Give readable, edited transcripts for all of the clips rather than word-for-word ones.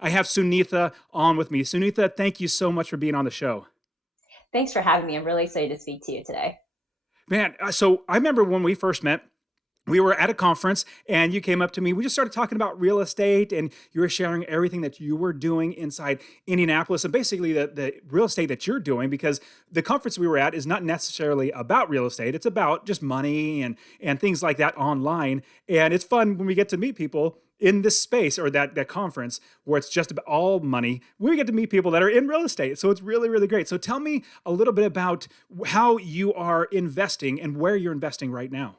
I have Sunitha on with me. Sunitha, thank you so much for being on the show. Thanks for having me. I'm really excited to speak to you today. Man, so I remember when we first met, we were at a conference and you came up to me. We just started talking about real estate and you were sharing everything that you were doing inside Indianapolis and basically the real estate that you're doing because the conference we were at is not necessarily about real estate. It's about just money and things like that online. And it's fun when we get to meet people in this space or that conference where it's just about all money. We get to meet people that are in real estate. So it's really, really great. So tell me a little bit about how you are investing and where you're investing right now.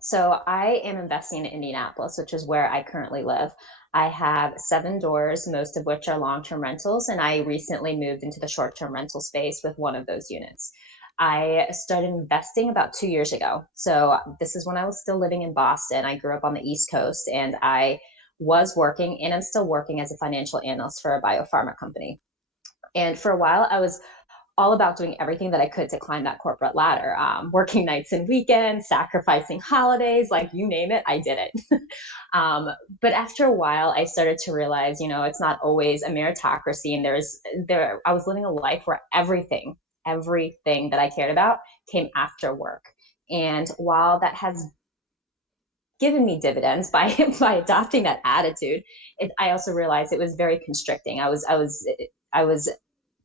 So I am investing in Indianapolis, which is where I currently live. I have 7 doors, most of which are long-term rentals, and I recently moved into the short-term rental space with one of those units. I started investing about 2 years ago. So this is when I was still living in Boston. I grew up on the East Coast, and I was working, and I'm still working as a financial analyst for a biopharma company. And for a while, I was all about doing everything that I could to climb that corporate ladder, working nights and weekends, sacrificing holidays, like you name it, I did it. um, but after a while, I started to realize, it's not always a meritocracy, and I was living a life where everything that I cared about came after work. And while that has given me dividends by by adopting that attitude, I also realized it was very constricting. I was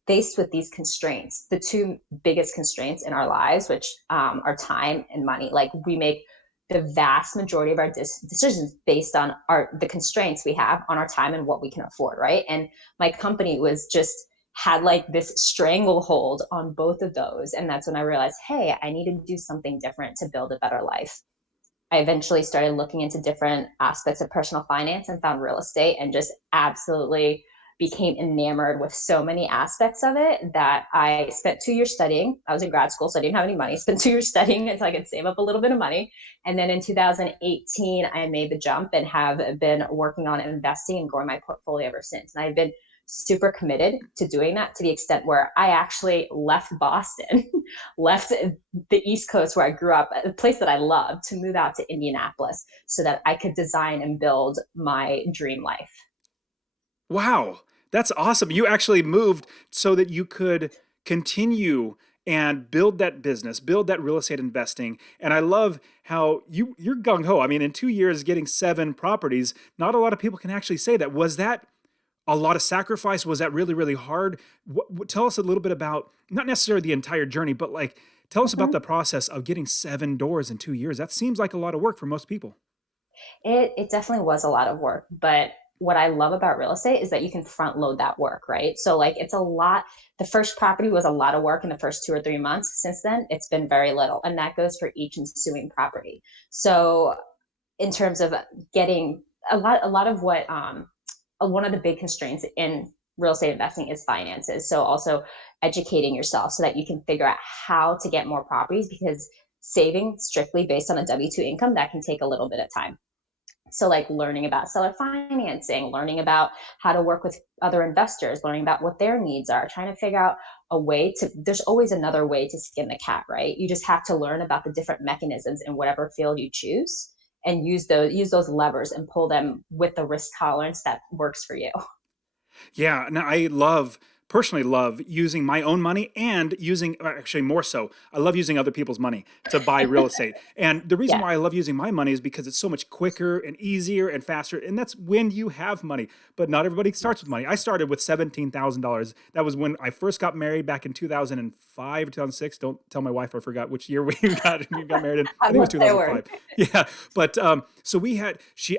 faced with these constraints, the two biggest constraints in our lives, which are time and money. Like we make the vast majority of our decisions based on the constraints we have on our time and what we can afford, right? And my company was just had like this stranglehold on both of those. And that's when I realized, hey, I need to do something different to build a better life. I eventually started looking into different aspects of personal finance and found real estate and just absolutely became enamored with so many aspects of it that I spent 2 years studying. I was in grad school, so I didn't have any money. Spent 2 years studying until I could save up a little bit of money. And then in 2018, I made the jump and have been working on investing and growing my portfolio ever since. And I've been super committed to doing that to the extent where I actually left Boston, left the East Coast where I grew up, a place that I loved, to move out to Indianapolis so that I could design and build my dream life. Wow, that's awesome. You actually moved so that you could continue and build that business, build that real estate investing. And I love how you're gung ho. I mean, in 2 years, getting 7 properties, not a lot of people can actually say that. Was that a lot of sacrifice? Was that really, really hard? Tell us a little bit about not necessarily the entire journey, but like tell us about Mhm. the process of getting 7 doors in 2 years. That seems like a lot of work for most people. It definitely was a lot of work, but what I love about real estate is that you can front load that work, right? So like it's a lot. The first property was a lot of work in the first 2 or 3 months. Since then, it's been very little, and that goes for each ensuing property. So in terms of getting a lot of what one of the big constraints in real estate investing is finances. So also educating yourself so that you can figure out how to get more properties, because saving strictly based on a W-2 income, that can take a little bit of time. So like learning about seller financing, learning about how to work with other investors, learning about what their needs are, trying to figure out a way to, there's always another way to skin the cat, right? You just have to learn about the different mechanisms in whatever field you choose and use those levers and pull them with the risk tolerance that works for you. Yeah, no, personally love using my own money and using, actually more so, I love using other people's money to buy real estate. And the reason Yeah. why I love using my money is because it's so much quicker and easier and faster. And that's when you have money. But not everybody starts with money. I started with $17,000. That was when I first got married back in 2005 or 2006. Don't tell my wife I forgot which year we got married in. I How think it was much they were. 2005. Yeah. But so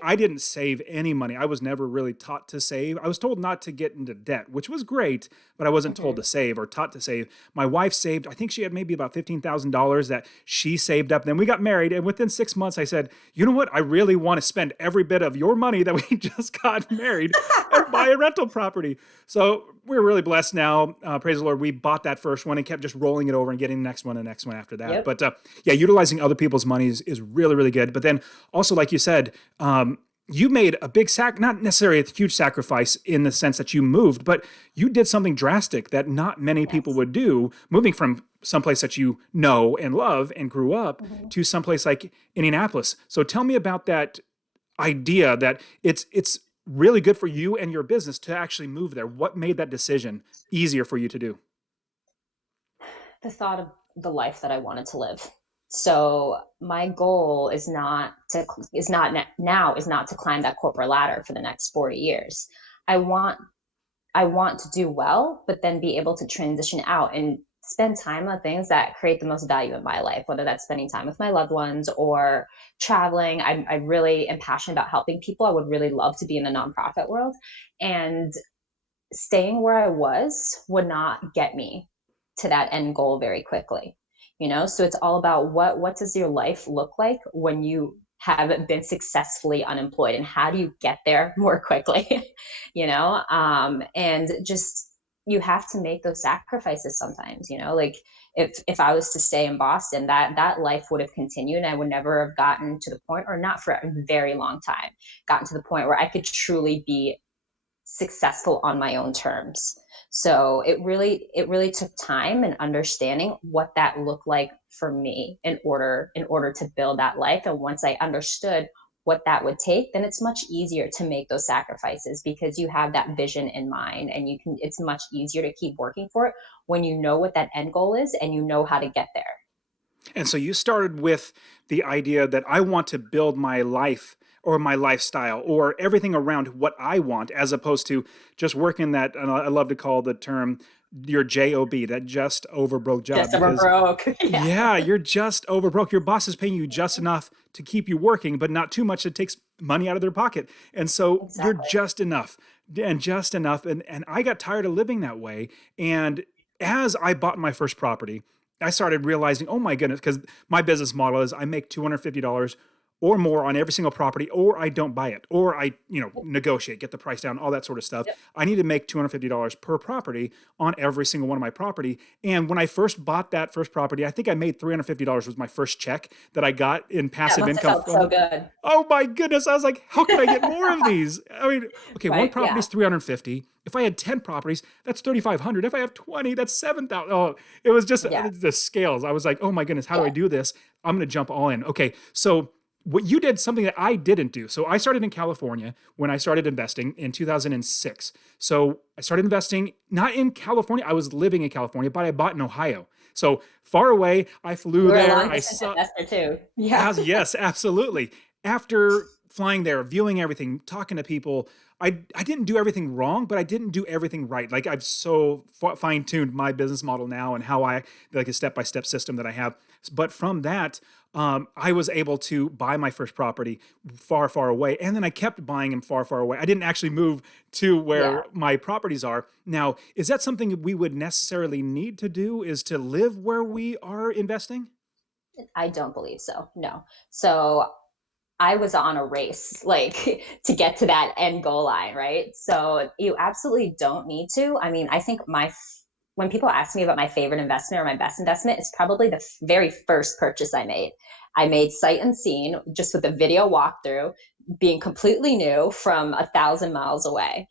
I didn't save any money. I was never really taught to save. I was told not to get into debt, which was great, but I wasn't told Mhm. to save or taught to save. My wife saved, I think she had maybe about $15,000 that she saved up. Then we got married, and within 6 months, I said, you know what? I really want to spend every bit of your money that we just got married and buy a rental property. So we're really blessed now. Praise the Lord. We bought that first one and kept just rolling it over and getting the next one and the next one after that. Yep. But yeah, utilizing other people's money is really, really good. But then also, like you said, you made a big not necessarily a huge sacrifice in the sense that you moved, but you did something drastic that not many people Yes. would do, moving from someplace that you know and love and grew up Mhm. to someplace like Indianapolis. So tell me about that idea that it's really good for you and your business to actually move there? What made that decision easier for you to do? The thought of the life that I wanted to live. So my goal is not to climb that corporate ladder for the next 40 years. I want I want to do well, but then be able to transition out and spend time on things that create the most value in my life, whether that's spending time with my loved ones or traveling. I really am passionate about helping people. I would really love to be in the nonprofit world. And staying where I was would not get me to that end goal very quickly. So it's all about what does your life look like when you have been successfully unemployed, and how do you get there more quickly? And just, you have to make those sacrifices sometimes. Like, if I was to stay in Boston, that life would have continued, and I would never have gotten to the point, or not for a very long time, gotten to the point where I could truly be successful on my own terms. So it really took time and understanding what that looked like for me in order to build that life. And once I understood what that would take, then it's much easier to make those sacrifices, because you have that vision in mind, and it's much easier to keep working for it when you know what that end goal is and you know how to get there. And so you started with the idea that I want to build my life or my lifestyle or everything around what I want, as opposed to just working that, and I love to call the term your job, that just over broke job. Just over Because broke. Yeah. yeah, you're just over broke. Your boss is paying you just enough to keep you working, but not too much that takes money out of their pocket. And so you're Exactly. just enough and just enough. And I got tired of living that way. And as I bought my first property, I started realizing, oh my goodness, because my business model is I make $250 or more on every single property, or I don't buy it, or I, negotiate, get the price down, all that sort of stuff. Yep. I need to make $250 per property on every single one of my property. And when I first bought that first property, I think I made $350 was my first check that I got in That passive must have income felt from so it. good. Oh my goodness. I was like, how can I get more of these? I mean, okay, one Right. property Yeah. is 350. If I had 10 properties, that's 3,500. If I have 20, that's 7,000. Oh, it was just Yeah. the scales. I was like, oh my goodness, how do I Yeah. do this? I'm going to jump all in. Okay. So what you did, something that I didn't do. So I started in California when I started investing in 2006. So I started investing not in California. I was living in California, but I bought in Ohio. So far away, I flew You were a there. long I distance saw, investor too. Yeah. as yes, absolutely. After flying there, viewing everything, talking to people, I didn't do everything wrong, but I didn't do everything right. Like I've so fine tuned my business model now and how I like a step by step system that I have. But from that, I was able to buy my first property far, far away, and then I kept buying them far, far away. I didn't actually move to Yeah. where my properties are now. Is that something we would necessarily need to do? Is to live where we are investing? I don't believe so. No. So I was on a race, like, to get to that end goal line, right? So you absolutely don't need to. I mean, I think when people ask me about my favorite investment or my best investment, it's probably the very first purchase I made. I made sight unseen, just with a video walkthrough, being completely new from 1,000 miles away.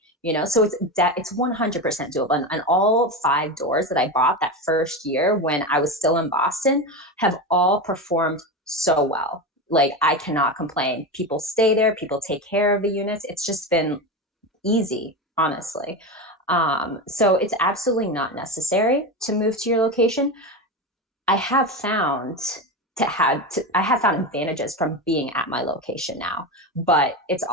So it's 100% doable. And all 5 doors that I bought that first year when I was still in Boston have all performed so well. Like, I cannot complain. People stay there, people take care of the units. It's just been easy, honestly. So it's absolutely not necessary to move to your location. I have found I have found advantages from being at my location now, but it's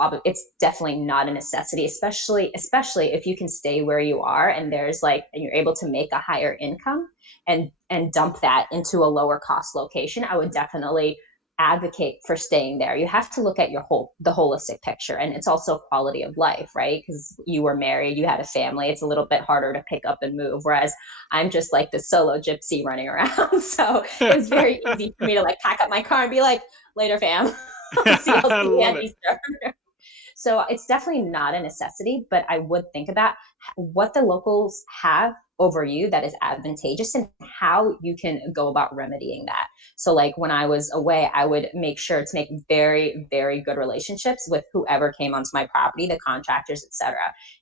definitely not a necessity, especially if you can stay where you are, and you're able to make a higher income and dump that into a lower cost location. I would definitely advocate for staying there. You have to look at the holistic picture, and it's also quality of life, right? Because you were married, you had a family. It's a little bit harder to pick up and move, whereas I'm just like the solo gypsy running around. So it was very easy for me to like pack up my car and be like, later, fam. I'll I see you love at it. Easter. So it's definitely not a necessity, but I would think about what the locals have over you that is advantageous, and how you can go about remedying that. So, like, when I was away, I would make sure to make very, very good relationships with whoever came onto my property, the contractors, etc.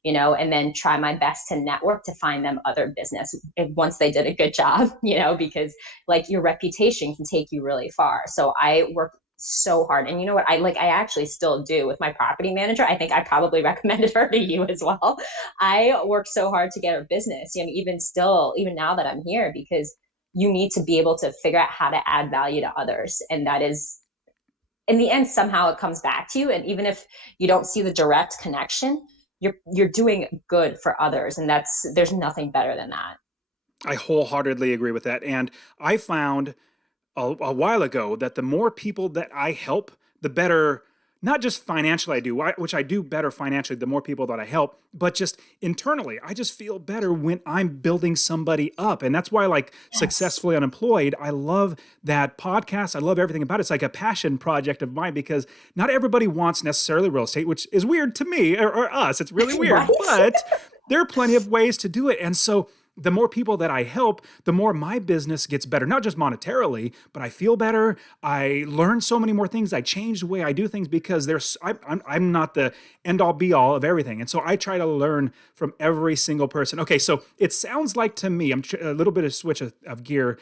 And then try my best to network to find them other business once they did a good job, because like your reputation can take you really far. So I work so hard. And you know what? I actually still do with my property manager. I think I probably recommended her to you as well. I work so hard to get her business, even still, even now that I'm here, because you need to be able to figure out how to add value to others. And that is, in the end, somehow it comes back to you. And even if you don't see the direct connection, you're doing good for others. And there's nothing better than that. I wholeheartedly agree with that. And I found a while ago that the more people that I help, the better, not just financially I do, which I do better financially, the more people that I help, but just internally. I just feel better when I'm building somebody up. And that's why, like, Yes. Successfully Unemployed, I love that podcast. I love everything about it. It's like a passion project of mine because not everybody wants necessarily real estate, which is weird to me or us. It's really Right? weird, but there are plenty of ways to do it. And so the more people that I help, the more my business gets better, not just monetarily, but I feel better. I learn so many more things. I change the way I do things because I'm not the end all be all of everything. And so I try to learn from every single person. Okay, so it sounds like to me, a little bit of switch of gear.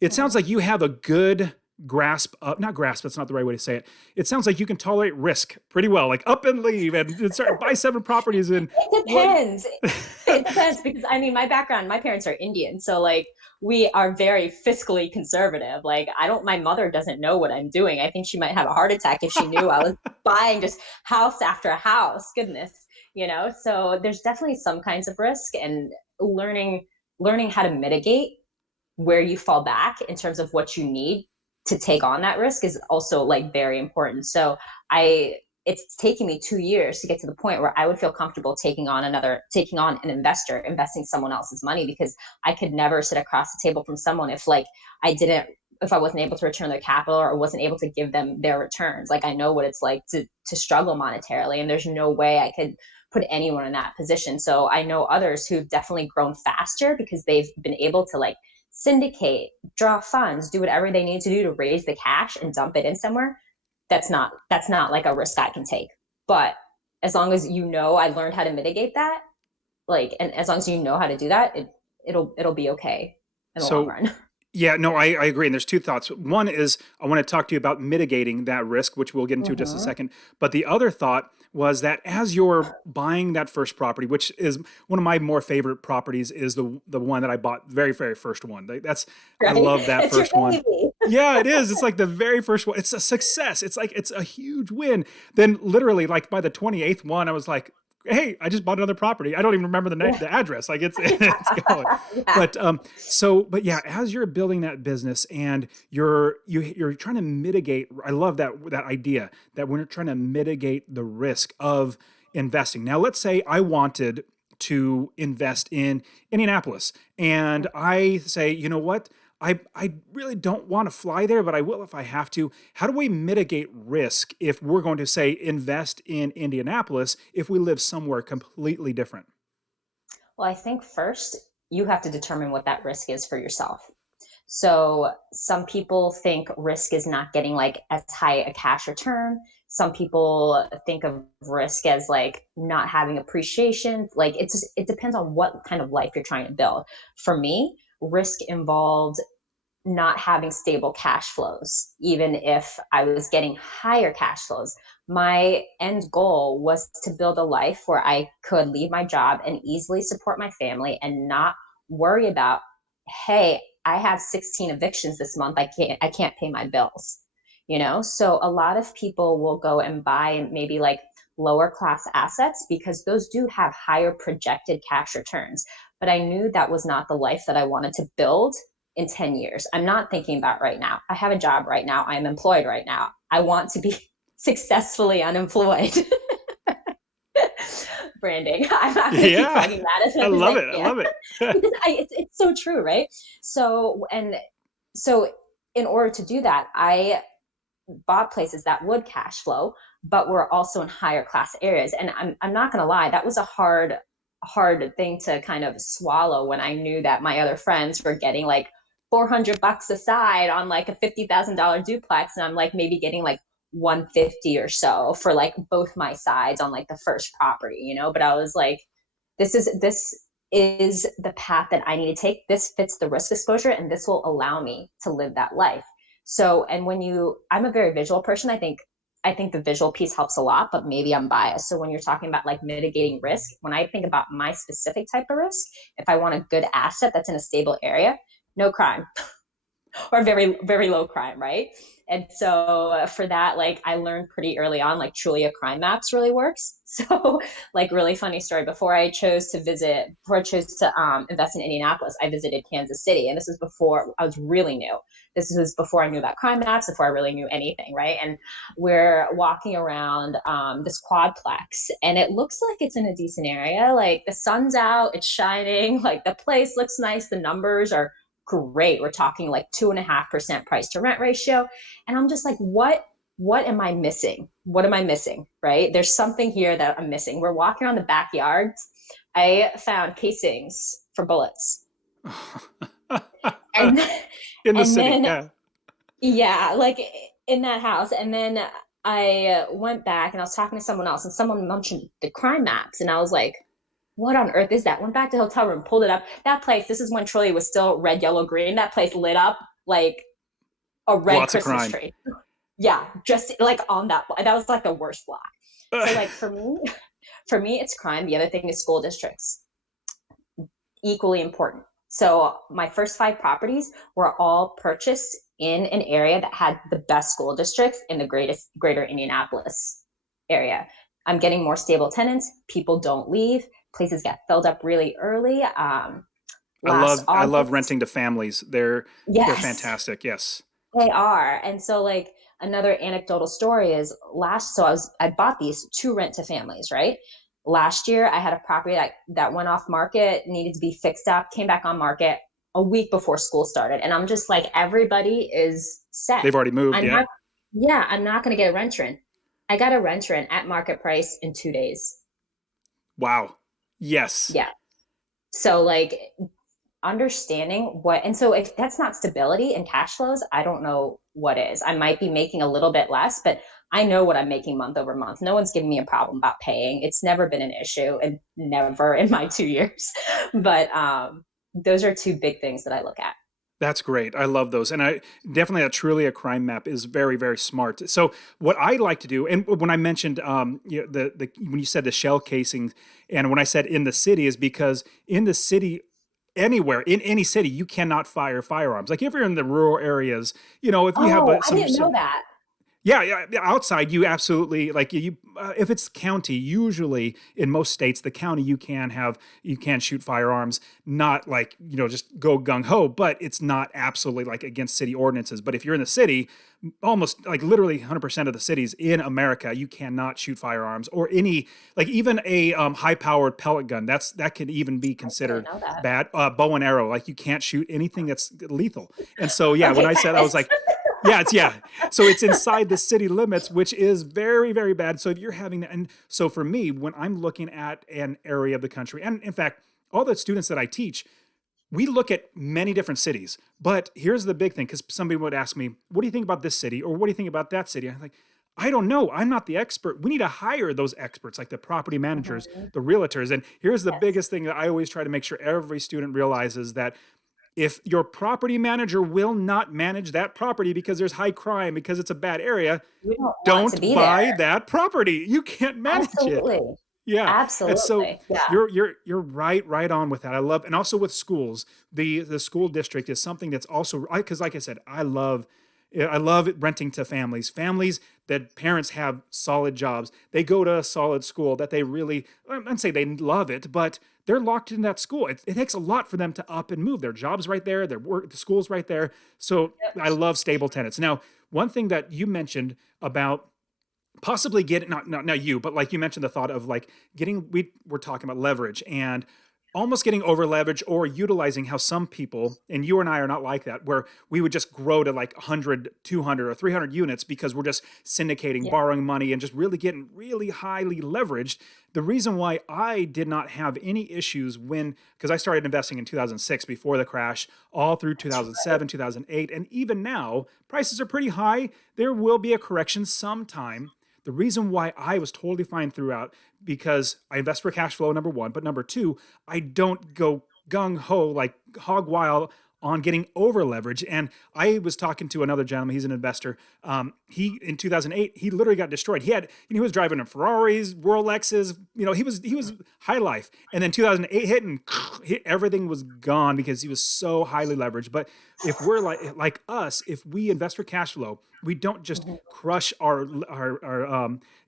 It sounds Mhm. like you have a good grasp of, not grasp, that's not the right way to say it. It sounds like you can tolerate risk pretty well, like up and leave and start buy 7 properties and It what. depends. It depends because I mean, my background, my parents are Indian, so like we are very fiscally conservative. Like I don't, my mother doesn't know what I'm doing. I think she might have a heart attack if she knew I was buying just house after house. Goodness. So there's definitely some kinds of risk, and learning learning how to mitigate where you fall back in terms of what you need to take on that risk is also like very important. So I it's taking me 2 years to get to the point where I would feel comfortable taking on an investor, investing someone else's money, because I could never sit across the table from someone if like I didn't if I wasn't able to return their capital or wasn't able to give them their returns. Like I know what it's like to struggle monetarily, and there's no way I could put anyone in that position. So I know others who've definitely grown faster because they've been able to like syndicate, draw funds, do whatever they need to do to raise the cash and dump it in somewhere. That's not like a risk I can take. But as long as I learned how to mitigate that, like, and as long as you know how to do that, it'll be okay in the long So, run. yeah, no, I agree. And there's two thoughts. One is I want to talk to you about mitigating that risk, which we'll get into in just a Mm-hmm. second. But the other thought was that as you're buying that first property, which is one of my more favorite properties, is the one that I bought, very, very first one. That's I Right? love that It's your first one. baby. Yeah, it is. It's like the very first one. It's a success. It's like it's a huge win. Then literally, like by the 28th one, I was like, hey, I just bought another property. I don't even remember Yeah. the address. Like it's it's going. Yeah. But yeah, as you're building that business and you're trying to mitigate, I love that idea that we're trying to mitigate the risk of investing. Now, let's say I wanted to invest in Indianapolis, and I say, you know what? I really don't want to fly there, but I will if I have to. How do we mitigate risk if we're going to say invest in Indianapolis if we live somewhere completely different? Well, I think first you have to determine what that risk is for yourself. So some people think risk is not getting like as high a cash return. Some people think of risk as like not having appreciation. Like it depends on what kind of life you're trying to build. For me, risk involved not having stable cash flows, even if I was getting higher cash flows. My end goal was to build a life where I could leave my job and easily support my family and not worry about, hey, I have 16 evictions this month. I can't pay my bills. So a lot of people will go and buy maybe like lower class assets because those do have higher projected cash returns. But I knew that was not the life that I wanted to build in 10 years. I'm not thinking about right now. I have a job right now. I'm employed right now. I want to be successfully unemployed. Branding. I'm not going to keep Yeah, plugging that I as love I it. I can love it. because it's so true, right? So in order to do that, I bought places that would cash flow, but were also in higher class areas. And I'm not going to lie, that was a hard thing to kind of swallow when I knew that my other friends were getting like $400 aside on like a $50,000 duplex, and I'm like maybe getting like 150 or so for like both my sides on like the first property. But I was like, this is the path that I need to take. This fits the risk exposure, and this will allow me to live that life. So, and I'm a very visual person. I think the visual piece helps a lot, but maybe I'm biased. So when you're talking about like mitigating risk, when I think about my specific type of risk, if I want a good asset that's in a stable area, no crime or very very low crime, right? And so for that, like I learned pretty early on, like truly a crime maps really works. So like really funny story. Before I chose to invest in Indianapolis, I visited Kansas City, and this was before I was really new. This was before I knew about crime maps, before I really knew anything, right? And we're walking around this quadplex, and it looks like it's in a decent area. Like the sun's out, it's shining, like the place looks nice, the numbers are great. We're talking like 2.5% price to rent ratio. And I'm just like, what am I missing? What am I missing? Right? There's something here that I'm missing. We're walking around the backyard. I found casings for bullets. And In the and city, then yeah. yeah, like in that house. And then I went back and I was talking to someone else, and someone mentioned the crime maps. And I was like, what on earth is that? Went back to the hotel room, pulled it up. That place, this is when Troy was still red, yellow, green. That place lit up like a red Lots of Christmas crime. tree. Yeah, just like on that block. That was like the worst block. So like for me, it's crime. The other thing is school districts, equally important. So my first five properties were all purchased in an area that had the best school districts in the greater Indianapolis area. I'm getting more stable tenants. People don't leave. Places get filled up really early. Last I love August, renting to families. They're yes, fantastic. Yes. they are. And so like another anecdotal story is I bought these to rent to families, right? Last year I had a property that went off market, needed to be fixed up, came back on market a week before school started. And I'm just like, everybody is set. They've already moved, I'm yeah. not, yeah, I'm not going to get a renter in. I got a renter in at market price in 2 days. Wow. Yes. Yeah. So like understanding what, and so if that's not stability and cash flows, I don't know what is. I might be making a little bit less, but I know what I'm making month over month. No one's giving me a problem about paying. It's never been an issue, and never in my 2 years. But those are two big things that I look at. That's great. I love those. And I definitely that truly a crime map is very, very smart. So what I like to do, and when I mentioned the when you said the shell casing, and when I said in the city is because in the city, anywhere in any city, you cannot fire firearms. Like if you're in the rural areas, if you have Oh, I some didn't know that. yeah, yeah, yeah, outside you absolutely like if it's county, usually in most states the county you can shoot firearms, not like, just go gung ho, but it's not absolutely like against city ordinances. But if you're in the city, almost like literally 100% of the cities in America, you cannot shoot firearms or any like even a high powered pellet gun. That could even be I didn't considered know that. bad. Bow and arrow, like you can't shoot anything that's lethal. And so yeah, when Okay, I said I was guys. like, yeah. So it's inside the city limits, which is very, very bad. So if you're having that, and so for me, when I'm looking at an area of the country, and in fact, all the students that I teach, we look at many different cities. But here's the big thing, because somebody would ask me, "What do you think about this city?" or "What do you think about that city?" I'm like, I don't know. I'm not the expert. We need to hire those experts, like the property managers, Mhm. the realtors. And here's the Yes. biggest thing that I always try to make sure every student realizes that if your property manager will not manage that property because there's high crime, because it's a bad area, We don't want to don't be buy there. that property. You can't manage it. Absolutely. Yeah. And so Absolutely. Yeah. you're right on with that. I love, and also with schools, the school district is something that's also because like I said, I love renting to families that parents have solid jobs. They go to a solid school that they really, I'm not say they love it, but they're locked in that school. It takes a lot for them to up and move. Their job's right there, their work, the school's right there. So I love stable tenants. Now, one thing that you mentioned about possibly getting not you, but like you mentioned the thought of like getting we were talking about leverage and almost getting over leverage or utilizing how some people, and you and I are not like that, where we would just grow to like 100, 200, or 300 units because we're just syndicating, Yeah. borrowing money, and just really getting really highly leveraged. The reason why I did not have any issues because I started investing in 2006 before the crash, all through That's right. 2007, 2008, and even now, prices are pretty high. There will be a correction sometime. The reason why I was totally fine throughout, because I invest for cash flow, number one, but number two, I don't go gung ho like hog wild on getting over leverage. And I was talking to another gentleman, he's an investor. He in 2008, he literally got destroyed. He was driving a Ferraris, Rolexes, he was high life. And then 2008 hit and everything was gone because he was so highly leveraged. But if we're like us, if we invest for cash flow, we don't just Mhm. crush our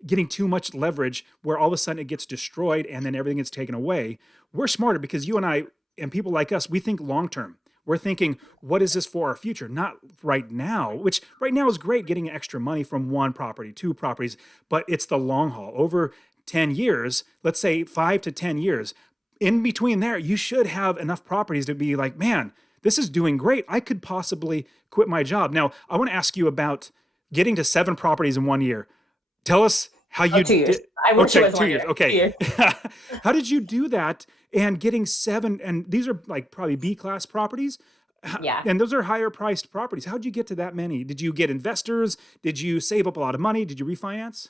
getting too much leverage where all of a sudden it gets destroyed and then everything gets taken away. We're smarter because you and I and people like us, we think long term. We're thinking, what is this for our future? Not right now, which right now is great getting extra money from one property, two properties, but it's the long haul. Over 10 years, let's say 5 to 10 years, in between there, you should have enough properties to be like, man, this is doing great. I could possibly quit my job. Now, I want to ask you about getting to 7 properties in 1 year. Tell us how Oh, you 2 years. did. I wish it Okay, was two one years. year. Okay. 2 years. How did you do that? And getting seven, and these are like probably B class properties. Yeah. And those are higher priced properties. How'd you get to that many? Did you get investors? Did you save up a lot of money? Did you refinance?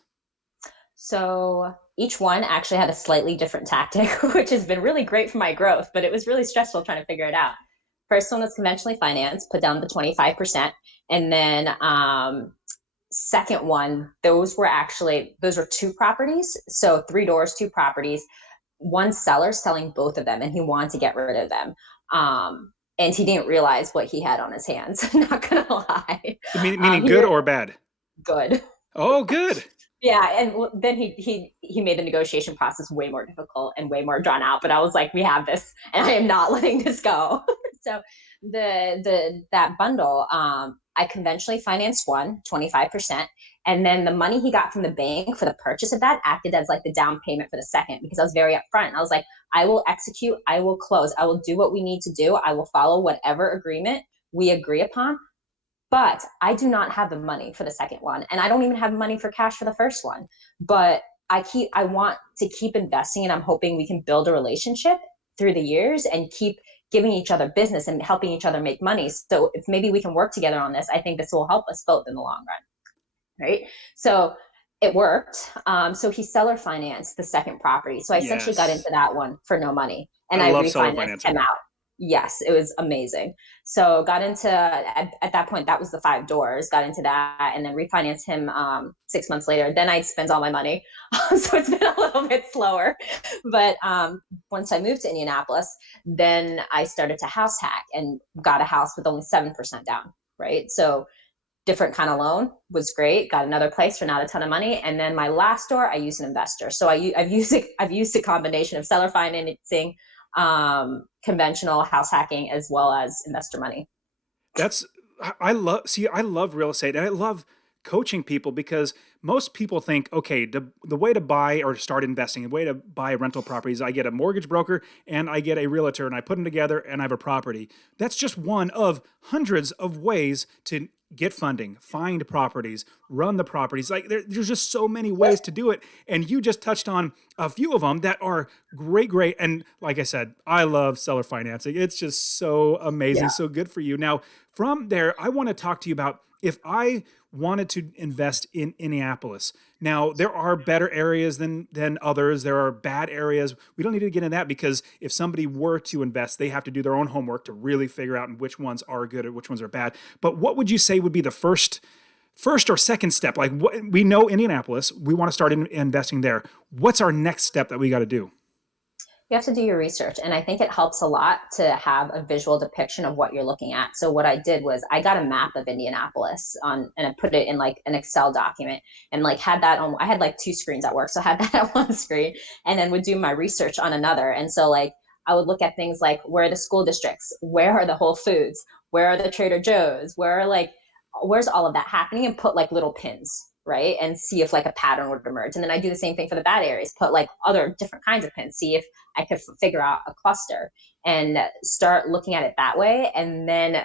So each one actually had a slightly different tactic, which has been really great for my growth, but it was really stressful trying to figure it out. First one was conventionally financed, put down the 25%. And then second one, those were 2 properties. So 3 doors, 2 properties, one seller selling both of them, and he wanted to get rid of them. And he didn't realize what he had on his hands. Not gonna lie. Meaning He good was or bad? good. Oh, good. Yeah, and then he made the negotiation process way more difficult and way more drawn out. But I was like, we have this, and I am not letting this go. So the that bundle, I conventionally financed 25%, and then the money he got from the bank for the purchase of that acted as like the down payment for the second, because I was very upfront. I was like, I will execute, I will close, I will do what we need to do, I will follow whatever agreement we agree upon, but I do not have the money for the second one, and I don't even have money for cash for the first one. But I want to keep investing, and I'm hoping we can build a relationship through the years and keep giving each other business and helping each other make money. So if maybe we can work together on this, I think this will help us both in the long run, right? So it worked. So he seller financed the second property. So I essentially got into Yes. that one for no money, I and I love seller refinanced him financing. out. Yes, it was amazing. So got into at that point, that was the 5 doors. Got into that, and then refinanced him 6 months later. Then I spent all my money, so it's been a little bit slower. But once I moved to Indianapolis, then I started to house hack and got a house with only 7% down. Right, so different kind of loan was great. Got another place for not a ton of money, and then my last door, I used an investor. So I've used a combination of seller financing, conventional house hacking, as well as investor money. That's I love real estate and I love coaching people because most people think, okay, the way to buy or to start investing, the way to buy rental properties, I get a mortgage broker and I get a realtor and I put them together and I have a property. That's just one of hundreds of ways to get funding, find properties, run the properties. Like there's just so many ways to do it. And you just touched on a few of them that are great, great. And like I said, I love seller financing. It's just so amazing. Yeah. So good for you. Now, from there, I want to talk to you about if I wanted to invest in Indianapolis. Now, there are better areas than others. There are bad areas. We don't need to get into that because if somebody were to invest, they have to do their own homework to really figure out which ones are good or which ones are bad. But what would you say would be the first or second step? Like we know Indianapolis, we want to start investing there. What's our next step that we got to do? You have to do your research, and I think it helps a lot to have a visual depiction of what you're looking at. So what I did was I got a map of Indianapolis on, and I put it in like an Excel document, and like had that on. I had like 2 screens at work, so I had that at one screen, and then would do my research on another. And so like I would look at things like, where are the school districts, where are the Whole Foods, where are the Trader Joe's, where's all of that happening, and put like little pins, right? And see if like a pattern would emerge. And then I do the same thing for the bad areas, put like other different kinds of pins, see if I could figure out a cluster and start looking at it that way. And then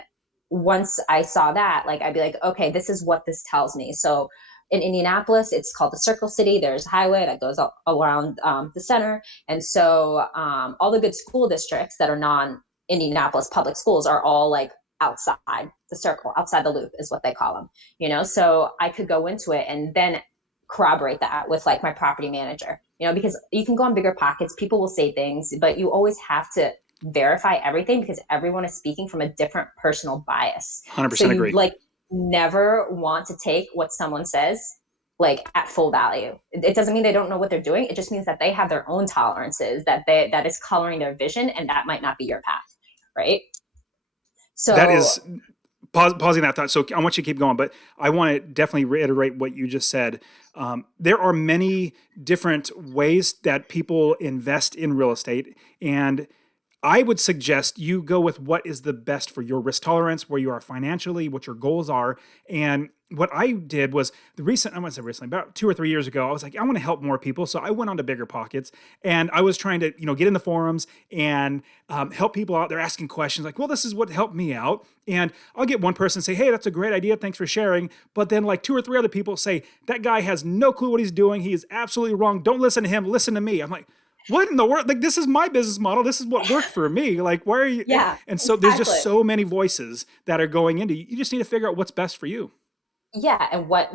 once I saw that, like I'd be like, okay, this is what this tells me. So in Indianapolis, it's called the Circle City. There's a highway that goes all around the center. And so all the good school districts that are non Indianapolis public schools are all like outside the circle, outside the loop is what they call them, So I could go into it and then corroborate that with like my property manager, because you can go on bigger pockets, people will say things, but you always have to verify everything because everyone is speaking from a different personal bias. So 100% you agree. like never want to take what someone says like at full value. It doesn't mean they don't know what they're doing. It just means that they have their own tolerances that is coloring their vision, and that might not be your path, right? That So is pausing that thought. So I want you to keep going, but I want to definitely reiterate what you just said. There are many different ways that people invest in real estate, and I would suggest you go with what is the best for your risk tolerance, where you are financially, what your goals are. And what I did was I want to say recently, about 2 or 3 years ago, I was like, I want to help more people. So I went on to Bigger Pockets and I was trying to, get in the forums and help people out. They're asking questions like, well, this is what helped me out. And I'll get one person say, hey, that's a great idea. Thanks for sharing. But then like 2 or 3 other people say, that guy has no clue what he's doing. He is absolutely wrong. Don't listen to him. Listen to me. I'm like, what in the world? Like, this is my business model. This is what worked for me. Like, why are you? yeah, And so there's just exactly. so many voices that are going into you. You just need to figure out what's best for you. Yeah, and what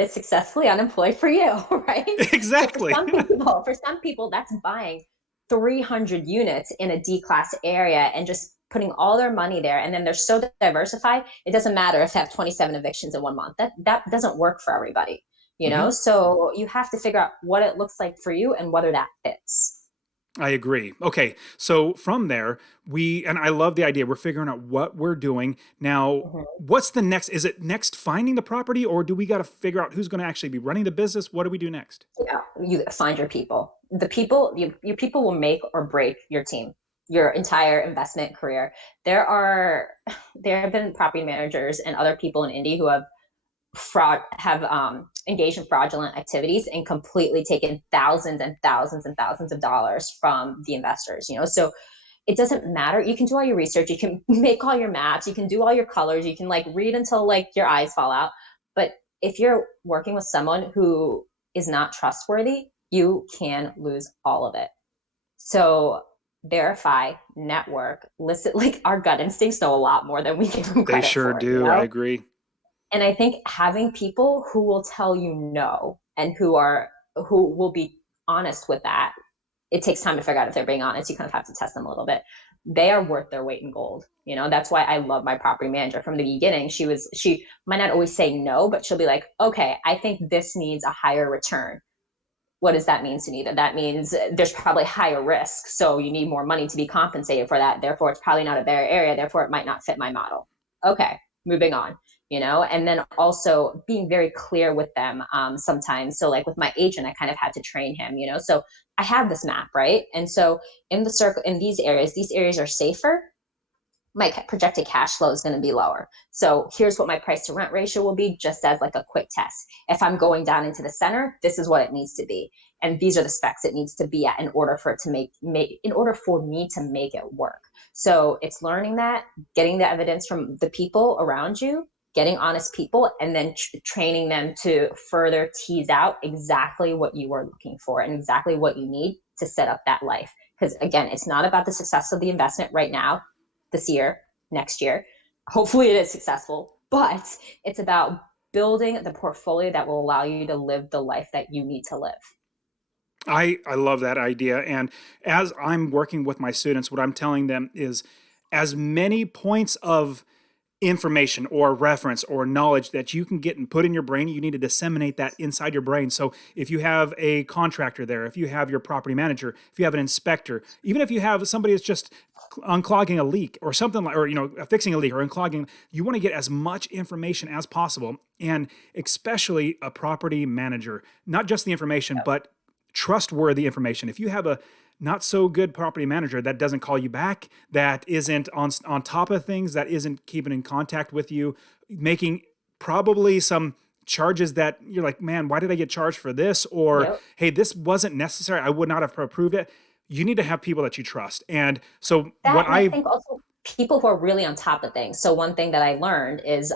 is successfully unemployed for you, right? So Exactly. for some people, that's buying 300 units in a D class area and just putting all their money there. And then they're so diversified, it doesn't matter if they have 27 evictions in 1 month. That doesn't work for everybody, you know? Hmm. So you have to figure out what it looks like for you and whether that fits. I agree. Okay. So from there, and I love the idea. We're figuring out what we're doing. Now, Mhm. what's the next? Is it next finding the property, or do we got to figure out who's going to actually be running the business? What do we do next? Yeah, you find your people. The people, your people will make or break your team, your entire investment career. There are, there have been property managers and other people in Indy who have engaged in fraudulent activities and completely taken thousands and thousands and thousands of dollars from the investors. So it doesn't matter. You can do all your research, you can make all your maps, you can do all your colors, you can like read until like your eyes fall out. But if you're working with someone who is not trustworthy, you can lose all of it. So verify, network, listen, like our gut instincts know a lot more than we give them They credit sure for, do. I agree. And I think having people who will tell you no and who will be honest with that, it takes time to figure out if they're being honest. You kind of have to test them a little bit. They are worth their weight in gold. That's why I love my property manager from the beginning. She might not always say no, but she'll be like, okay, I think this needs a higher return. What does that mean, Sunitha? That means there's probably higher risk. So you need more money to be compensated for that. Therefore, it's probably not a better area. Therefore, it might not fit my model. Okay, moving on. And then also being very clear with them sometimes. So, like with my agent, I kind of had to train him, So I have this map, right? And so in the circle, in these areas are safer. My projected cash flow is going to be lower. So here's what my price to rent ratio will be, just as like a quick test. If I'm going down into the center, this is what it needs to be. And these are the specs it needs to be at in order for it to in order for me to make it work. So it's learning that, getting the evidence from the people around you, getting honest people, and then training them to further tease out exactly what you are looking for and exactly what you need to set up that life. Because again, it's not about the success of the investment right now, this year, next year. Hopefully it is successful, but it's about building the portfolio that will allow you to live the life that you need to live. I love that idea. And as I'm working with my students, what I'm telling them is as many points of information or reference or knowledge that you can get and put in your brain, you need to disseminate that inside your brain. So if you have a contractor there, if you have your property manager, if you have an inspector, even if you have somebody that's just unclogging a leak or something like, or fixing a leak or unclogging, you want to get as much information as possible. And especially a property manager, not just the information, but trustworthy information. If you have a not so good property manager that doesn't call you back, that isn't on top of things, that isn't keeping in contact with you, making probably some charges that you're like, man, why did I get charged for this? Or, Yep. hey, this wasn't necessary. I would not have approved it. You need to have people that you trust. And so what That, and I I think also people who are really on top of things. So one thing that I learned is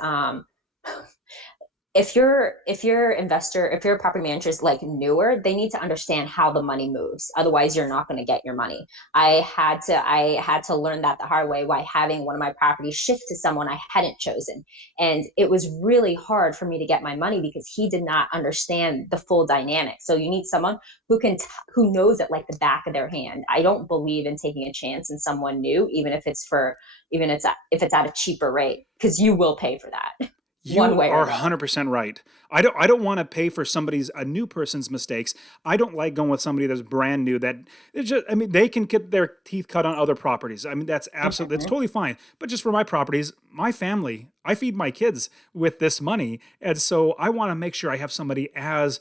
if your property manager is like newer, they need to understand how the money moves, otherwise you're not going to get your money. I had to learn that the hard way by having one of my properties shift to someone I hadn't chosen, and it was really hard for me to get my money because he did not understand the full dynamic. So you need someone who knows it like the back of their hand. I don't believe in taking a chance in someone new, even if it's at a cheaper rate, because you will pay for that one You way or are another. 100% right. I don't want to pay for a new person's mistakes. I don't like going with somebody that's brand new that it's just, I mean, they can get their teeth cut on other properties. I mean, that's Mhm. totally fine. But just for my properties, my family, I feed my kids with this money. And so I want to make sure I have somebody as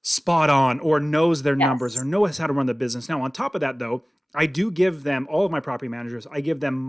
spot on or knows their numbers or Yes. knows how to run the business. Now, on top of that, though, I do give them all of my property managers. I give them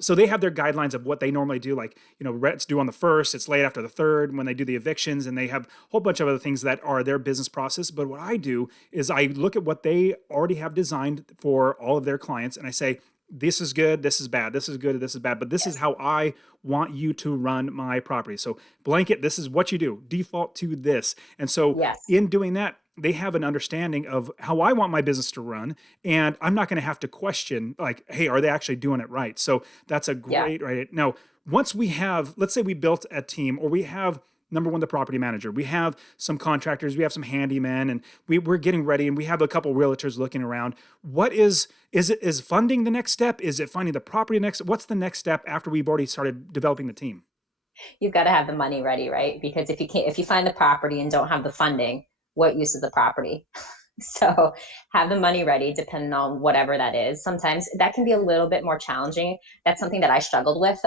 so they have their guidelines of what they normally do. Like, rent's due on the first, it's late after the third when they do the evictions, and they have a whole bunch of other things that are their business process. But what I do is I look at what they already have designed for all of their clients, and I say, this is good, this is bad, this is good, this is bad, but this is Yes. how I want you to run my property. So, blanket, this is what you do, default to this. And so, Yes. in doing that, they have an understanding of how I want my business to run, and I'm not going to have to question like, hey, are they actually doing it right? So that's a Yeah. great right now. Once we have, let's say we built a team, or we have number one, the property manager, we have some contractors, we have some handymen, and we're getting ready, and we have a couple realtors looking around. What is funding the next step? Is it finding the property next? What's the next step after we've already started developing the team? You've got to have the money ready, right? Because if you find the property and don't have the funding, what use is the property? So have the money ready, depending on whatever that is. Sometimes that can be a little bit more challenging. That's something that I struggled with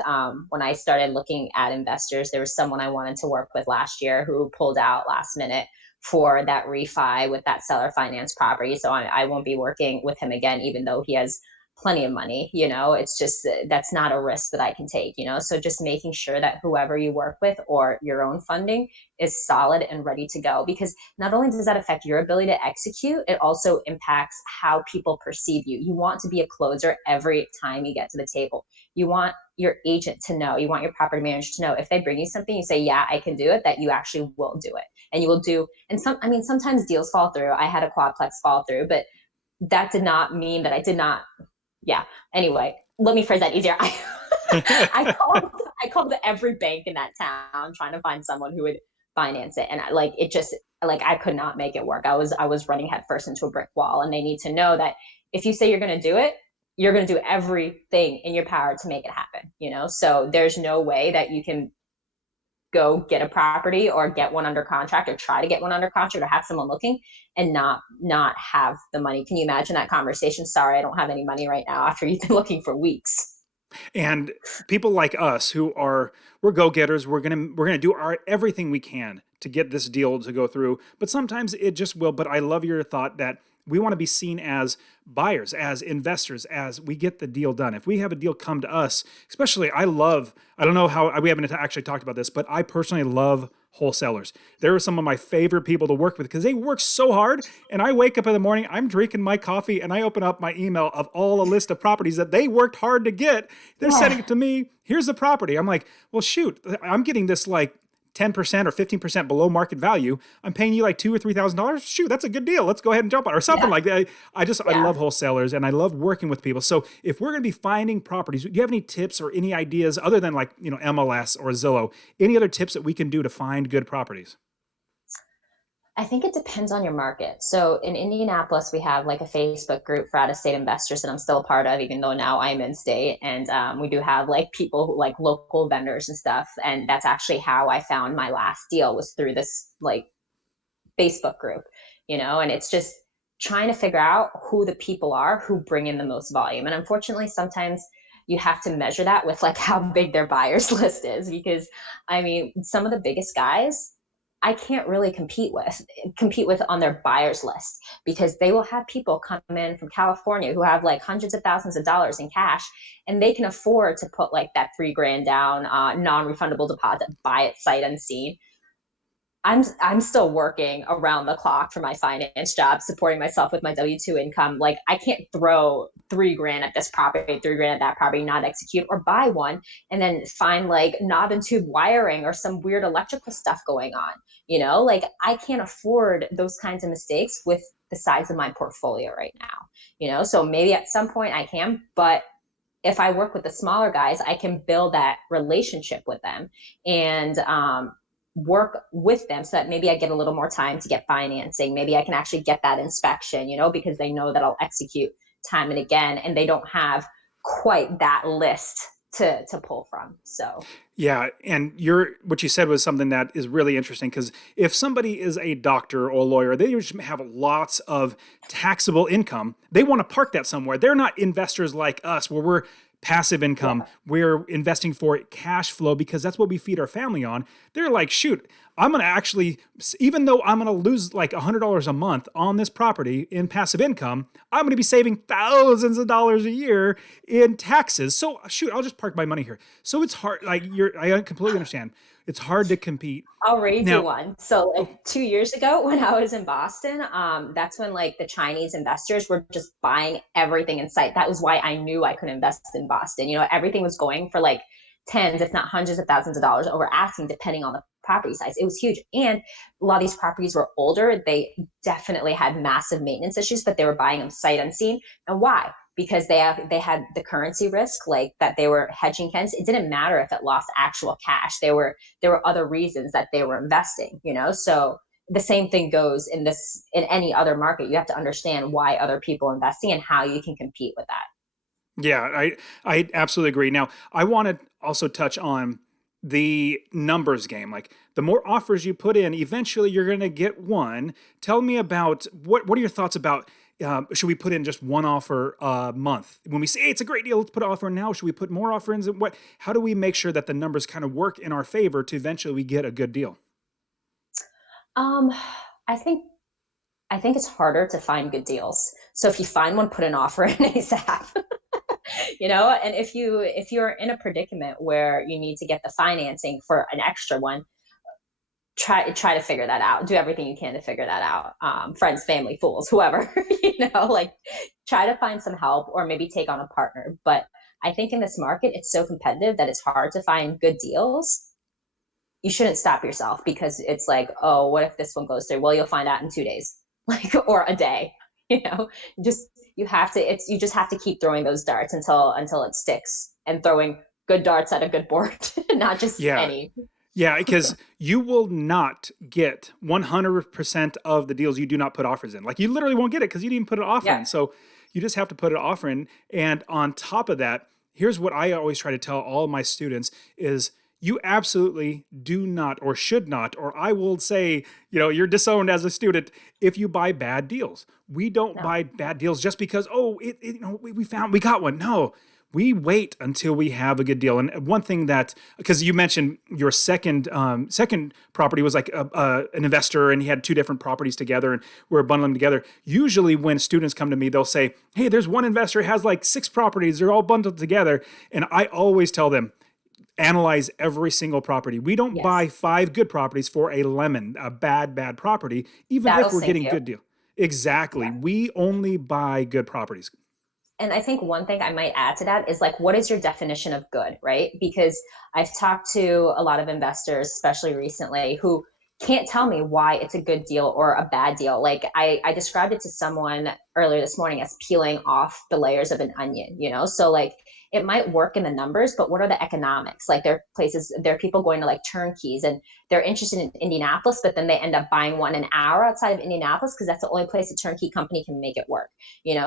when I started looking at investors. There was someone I wanted to work with last year who pulled out last minute for that refi with that seller finance property. So I won't be working with him again, even though he has plenty of money. It's just that's not a risk that I can take. So just making sure that whoever you work with or your own funding is solid and ready to go, because not only does that affect your ability to execute, it also impacts how people perceive you. You want to be a closer every time you get to the table. You want your agent to know, you want your property manager to know, if they bring you something, you say, yeah, I can do it, that you actually will do it. And you will do, and sometimes deals fall through. I had a quadplex fall through, but that did not mean that I did not. Yeah. Anyway, let me phrase that easier. I called I called every bank in that town trying to find someone who would finance it, and it just, I could not make it work. I was running headfirst into a brick wall, and they need to know that if you say you're going to do it, you're going to do everything in your power to make it happen. So there's no way that you can go get a property or get one under contract or try to get one under contract or have someone looking and not have the money. Can you imagine that conversation? Sorry, I don't have any money right now, after you've been looking for weeks. And people like us who are we're go-getters, we're gonna do everything we can to get this deal to go through, but sometimes it just will. But I love your thought that we want to be seen as buyers, as investors, as we get the deal done. If we have a deal come to us, especially, I don't know how, we haven't actually talked about this, but I personally love wholesalers. They're some of my favorite people to work with because they work so hard. And I wake up in the morning, I'm drinking my coffee, and I open up my email of all a list of properties that they worked hard to get. They're Yeah. sending it to me. Here's the property. I'm like, well, shoot, I'm getting this like 10% or 15% below market value. I'm paying you like $2,000 or $3,000. Shoot, that's a good deal. Let's go ahead and jump on it, or something Yeah. like that. I Yeah. love wholesalers, and I love working with people. So if we're going to be finding properties, do you have any tips or any ideas other than like, MLS or Zillow? Any other tips that we can do to find good properties? I think it depends on your market. So in Indianapolis, we have like a Facebook group for out of state investors that I'm still a part of, even though now I'm in state. And we do have like people who like local vendors and stuff. And that's actually how I found my last deal, was through this like Facebook group. And it's just trying to figure out who the people are who bring in the most volume. And unfortunately, sometimes you have to measure that with like how big their buyers list is, because some of the biggest guys I can't really compete with on their buyers list, because they will have people come in from California who have like hundreds of thousands of dollars in cash, and they can afford to put like that 3 grand down, non-refundable deposit, buy it sight unseen. I'm still working around the clock for my finance job, supporting myself with my W-2 income. Like I can't throw 3 grand at this property, 3 grand at that property, not execute or buy one, and then find like knob and tube wiring or some weird electrical stuff going on. Like I can't afford those kinds of mistakes with the size of my portfolio right now. So maybe at some point I can, but if I work with the smaller guys, I can build that relationship with them and work with them so that maybe I get a little more time to get financing. Maybe I can actually get that inspection, because they know that I'll execute time and again, and they don't have quite that list to pull from. So Yeah, and what you said was something that is really interesting because if somebody is a doctor or a lawyer, they usually have lots of taxable income. They want to park that somewhere. They're not investors like us where we're passive income. yeah, We're investing for cash flow because that's what we feed our family on. They're like, shoot, I'm going to actually, even though I'm going to lose like $100 a month on this property in passive income, I'm going to be saving thousands of dollars a year in taxes. So shoot, I'll just park my money here. So it's hard. I completely understand. It's hard to compete. I'll read you Now, one. So oh, like 2 years ago when I was in Boston, that's when like the Chinese investors were just buying everything in sight. That was why I knew I could invest in Boston. Everything was going for like tens, if not hundreds of thousands of dollars over asking, depending on the property size. It was huge. And a lot of these properties were older. They definitely had massive maintenance issues, but they were buying them sight unseen. And why? Because they had the currency risk, like that they were hedging against. It didn't matter if it lost actual cash. There were other reasons that they were investing. So the same thing goes in any other market. You have to understand why other people are investing and how you can compete with that. yeah, I absolutely agree. Now, I want to also touch on the numbers game. Like the more offers you put in, eventually you're going to get one. Tell me about what are your thoughts about should we put in just one offer a month? When we say hey, it's a great deal, let's put an offer in now. Should we put more offers in? How do we make sure that the numbers kind of work in our favor to eventually we get a good deal? um i think I think it's harder to find good deals. So if you find one, put an offer in ASAP. And if you're in a predicament where you need to get the financing for an extra one, try to figure that out. Do everything you can to figure that out. Friends, family, fools, whoever, like try to find some help or maybe take on a partner. But I think in this market, it's so competitive that it's hard to find good deals. You shouldn't stop yourself because it's like, oh, what if this one goes through? Well, you'll find out in 2 days, like or a day. You know, just you just have to keep throwing those darts until it sticks and throwing good darts at a good board, not just Yeah, any. yeah, because you will not get 100% of the deals you do not put offers in. Like you literally won't get it because you didn't put an offer Yeah. in. So you just have to put an offer in. And on top of that, here's what I always try to tell all of my students is you absolutely do not or should not, or I will say, you're disowned as a student if you buy bad deals. We don't No. buy bad deals just because, oh, we got one. No, we wait until we have a good deal. And one thing that, because you mentioned your second property was like an investor, and he had two different properties together, and we are bundling them together. Usually, when students come to me, they'll say, "Hey, there's one investor has like 6 properties. They're all bundled together," and I always tell them. Analyze every single property. We don't Yes. buy 5 good properties for a lemon, a bad property, even That'll if we're sink getting you. good deal. Exactly. Yeah. We only buy good properties. And I think one thing I might add to that is like, what is your definition of good, right? Because I've talked to a lot of investors, especially recently, who can't tell me why it's a good deal or a bad deal. Like I described it to someone earlier this morning as peeling off the layers of an onion. So like it might work in the numbers, but what are the economics? Like there are people going to like turnkeys and they're interested in Indianapolis, but then they end up buying one an hour outside of Indianapolis because that's the only place a turnkey company can make it work.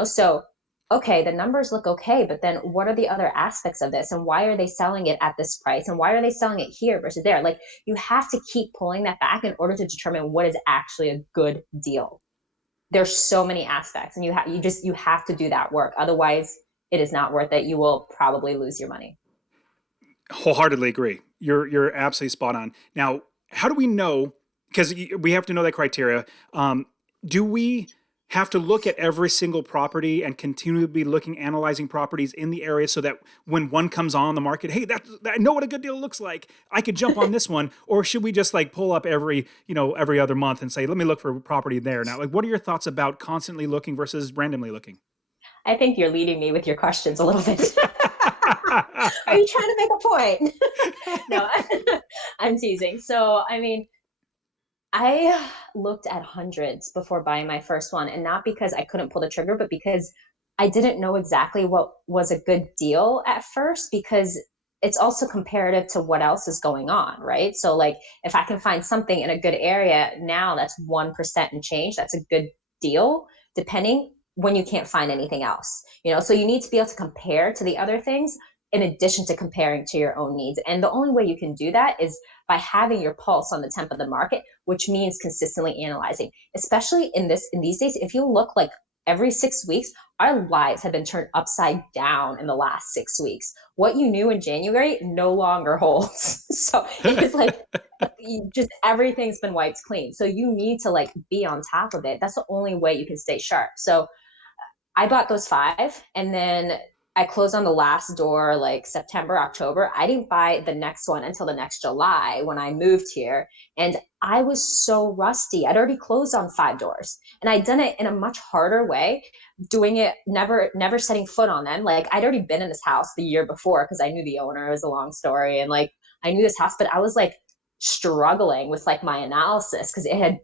So okay, the numbers look okay, but then what are the other aspects of this? And why are they selling it at this price? And why are they selling it here versus there? Like you have to keep pulling that back in order to determine what is actually a good deal. There's so many aspects and you have to do that work. Otherwise, it is not worth it. You will probably lose your money. Wholeheartedly agree. You're absolutely spot on. Now, how do we know? Because we have to know that criteria. Do we have to look at every single property and continue to be looking, analyzing properties in the area so that when one comes on the market, hey, I know what a good deal looks like. I could jump on this one. Or should we just like pull up every other month and say, let me look for a property there now? Like, what are your thoughts about constantly looking versus randomly looking? I think you're leading me with your questions a little bit. Are you trying to make a point? No, I'm teasing. So, I mean, I looked at hundreds before buying my first one, and not because I couldn't pull the trigger, but because I didn't know exactly what was a good deal at first, because it's also comparative to what else is going on, right? So, like, if I can find something in a good area now that's 1% and change, that's a good deal, depending when you can't find anything else, So, you need to be able to compare to the other things in addition to comparing to your own needs. And the only way you can do that is by having your pulse on the temp of the market, which means consistently analyzing. Especially in these days, if you look like every 6 weeks, our lives have been turned upside down in the last 6 weeks. What you knew in January no longer holds. So it's like just everything's been wiped clean. So you need to like be on top of it. That's the only way you can stay sharp. So I bought those five, and then I closed on the last door like September, October. I didn't buy the next one until the next July when I moved here. And I was so rusty. I'd already closed on five doors, and I'd done it in a much harder way, doing it, never setting foot on them. Like I'd already been in this house the year before because I knew the owner. It was a long story. And like I knew this house, but I was like struggling with like my analysis because it had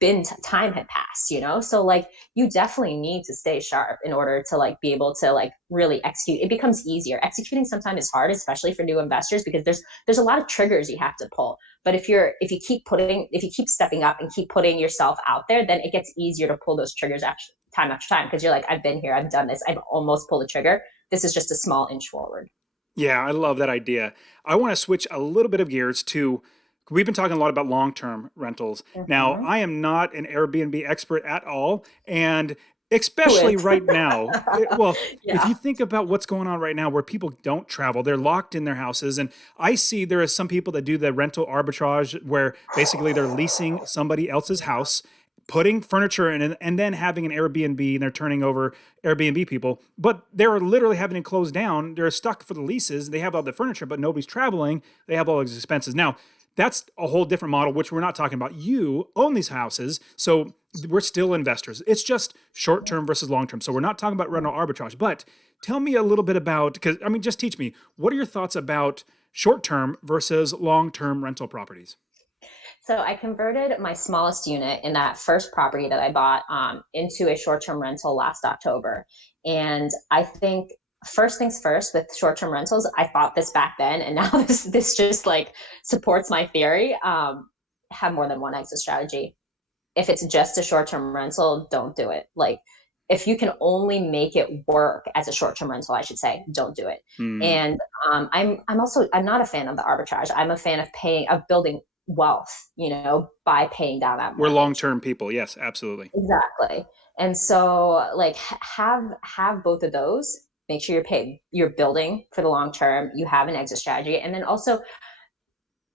been time had passed. So like you definitely need to stay sharp in order to like be able to like really execute. It becomes easier. Executing sometimes is hard, especially for new investors, because there's a lot of triggers you have to pull. But if you keep stepping up and keep putting yourself out there, then it gets easier to pull those triggers time after time, because you're like, I've been here, I've done this, I've almost pulled the trigger. This is just a small inch forward. Yeah, I love that idea. I want to switch a little bit of gears to we've been talking a lot about long-term rentals. Now, Mm-hmm. I am not an Airbnb expert at all, and Who especially is? right now, well, if Yeah. you think about what's going on right now where people don't travel, they're locked in their houses, and I see there are some people that do the rental arbitrage where basically they're leasing somebody else's house, putting furniture in it, and then having an Airbnb, and they're turning over Airbnb people, but they're literally having it closed down. They're stuck for the leases. They have all the furniture, but nobody's traveling. They have all these expenses. Now, that's a whole different model, which we're not talking about. You own these houses, so we're still investors. It's just short term versus long term. So we're not talking about rental arbitrage. But tell me a little bit about, because I mean, just teach me, what are your thoughts about short term versus long term rental properties? So I converted my smallest unit in that first property that I bought into a short-term rental last October. And I think first things first with short-term rentals, I thought this back then, and now this just like supports my theory. Have more than one exit strategy. If it's just a short-term rental, don't do it. Like if you can only make it work as a short-term rental, I should say, don't do it. Hmm. And I'm not a fan of the arbitrage. I'm a fan of building wealth, by paying down that We're long mortgage. term people. Yes, absolutely. Exactly. And so like have both of those. Make sure you're building for the long term. You have an exit strategy, and then also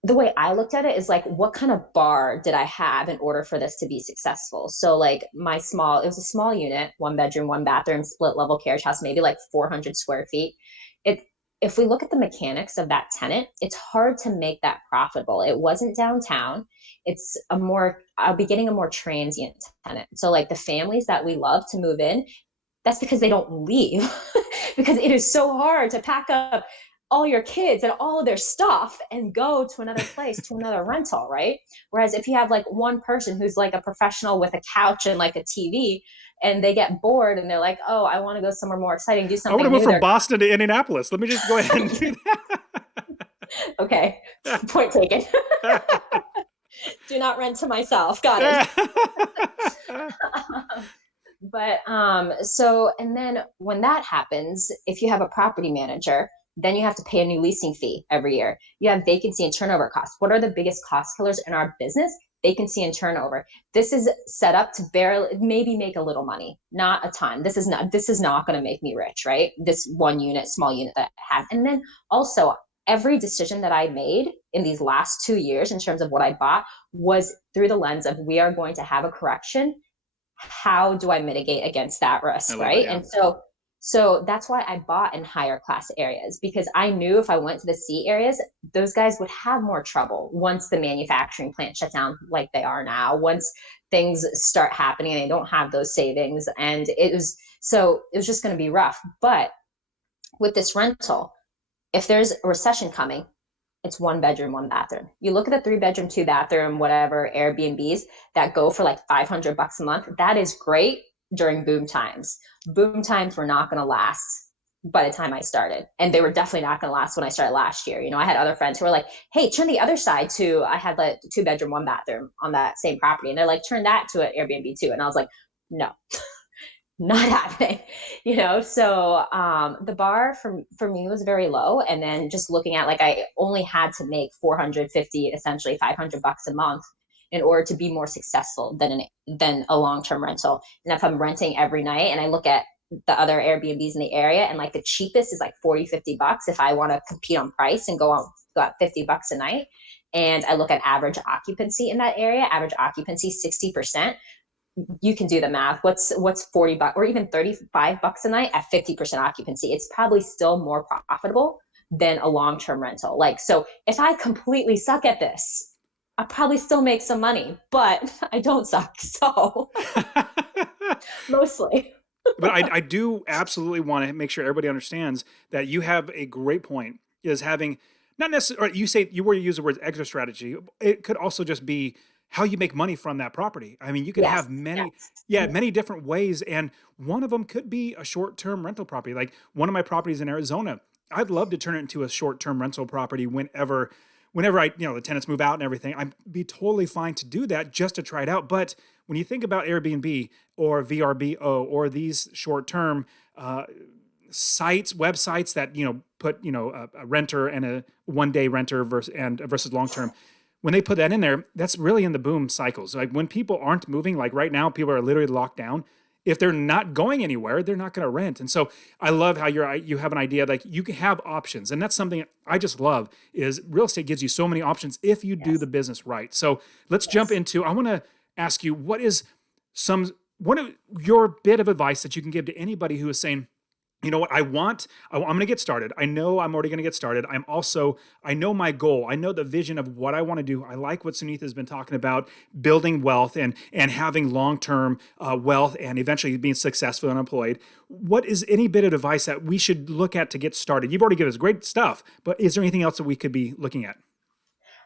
the way I looked at it is like, what kind of bar did I have in order for this to be successful? So like it was a small unit, one bedroom, one bathroom, split level carriage house, maybe like 400 square feet. It, if we look at the mechanics of that tenant, it's hard to make that profitable. It wasn't downtown. I'll be getting a more transient tenant. So like the families that we love to move in, that's because they don't leave because it is so hard to pack up all your kids and all of their stuff and go to another place, to another rental, right? Whereas if you have like one person who's like a professional with a couch and like a TV, and they get bored and they're like, oh, I want to go somewhere more exciting, do I want to something move new, from they're Boston to Indianapolis. Let me just go ahead and do okay. Point taken. Do not rent to myself. Got it. that. But so and then when that happens, if you have a property manager, then you have to pay a new leasing fee every year. You have vacancy and turnover costs. What are the biggest cost killers in our business? Vacancy and turnover. This is set up to barely maybe make a little money, not a ton. This is not going to make me rich, right? This one unit, small unit that I have. And then also every decision that I made in these last 2 years in terms of what I bought was through the lens of we are going to have a correction. how do I mitigate against that I risk, love that. right? Yeah. And so that's why I bought in higher class areas, because I knew if I went to the C areas, those guys would have more trouble once the manufacturing plant shut down like they are now. Once things start happening and they don't have those savings, and it was just going to be rough. But with this rental, if there's a recession coming, it's 1 bedroom, 1 bathroom. You look at the 3 bedroom, 2 bathroom, whatever Airbnbs that go for like $500 a month. That is great during boom times. Boom times were not going to last by the time I started. And they were definitely not going to last when I started last year. I had other friends who were like, hey, turn the other side to, I had like 2 bedroom, 1 bathroom on that same property. And they're like, turn that to an Airbnb too. And I was like, no, not happening. So the bar for me was very low, and then just looking at, like, I only had to make 450, essentially $500 a month, in order to be more successful than a long-term rental. And if I'm renting every night and I look at the other Airbnbs in the area, and like the cheapest is like 40-50 bucks if I want to compete on price and go out $50 a night, and I look at average occupancy in that area, average occupancy 60%, you can do the math. What's 40 bucks or even $35 a night at 50% occupancy? It's probably still more profitable than a long-term rental. Like, so if I completely suck at this, I probably still make some money, but I don't suck. So mostly. But I do absolutely want to make sure everybody understands that you have a great point, is having not necessarily, you say you were use the word extra strategy. It could also just be how you make money from that property. I mean, you could Yes. have many, Yes. yeah, many different ways. And one of them could be a short-term rental property. Like one of my properties in Arizona, I'd love to turn it into a short-term rental property whenever the tenants move out and everything. I'd be totally fine to do that just to try it out. But when you think about Airbnb or VRBO or these short-term sites, websites that put a renter and a one-day renter versus long-term, when they put that in there, that's really in the boom cycles. Like when people aren't moving, like right now, people are literally locked down. If they're not going anywhere, they're not going to rent. And so I love how you have an idea, like you can have options, and that's something I just love. Is real estate gives you so many options if you do Yes. the business right. So let's jump Yes. into. I want to ask you, what is some one of your bit of advice that you can give to anybody who is saying, you know what, I'm going to get started. I know I'm already going to get started. I know my goal. I know the vision of what I want to do. I like what Sunitha has been talking about, building wealth and having long-term wealth and eventually being successful and employed. What is any bit of advice that we should look at to get started? You've already given us great stuff, but is there anything else that we could be looking at?